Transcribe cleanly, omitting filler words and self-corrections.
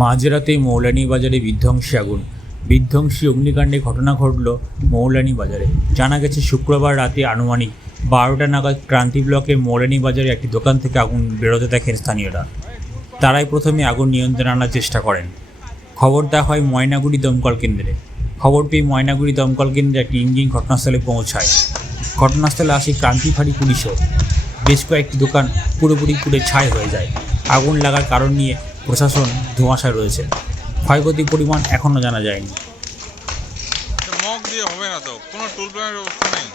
মাঝরাতে মৌলানি বাজারে বিধ্বংসী আগুন। বিধ্বংসী অগ্নিকাণ্ডে ঘটনা ঘটল মৌলানি বাজারে। জানা গেছে শুক্রবার রাতে আনুমানিক 12টা নাগাদ ক্রান্তি ব্লকের মৌলানি বাজারে একটি দোকান থেকে আগুন বেরোতে দেখেন স্থানীয়রা। তারাই প্রথমে আগুন নিয়ন্ত্রণে আনার চেষ্টা করেন। খবর দেওয়া হয় ময়নাগুড়ি দমকল কেন্দ্রে। খবর পেয়ে ময়নাগুড়ি দমকল কেন্দ্রে একটি ইঞ্জিন ঘটনাস্থলে পৌঁছায়। ঘটনাস্থলে আসে ক্রান্তি ফাঁড়ি পুলিশও। বেশ কয়েকটি দোকান পুরোপুরি পুড়ে ছাই হয়ে যায়। আগুন লাগার কারণ নিয়ে প্রশাসন ধোঁয়াশায় রয়েছে। ক্ষয়ক্ষতির পরিমাণ এখনও জানা যায়নি। মগ দিয়ে হবে না তো, কোনো টুল প্ল্যানের ব্যবস্থা নেই।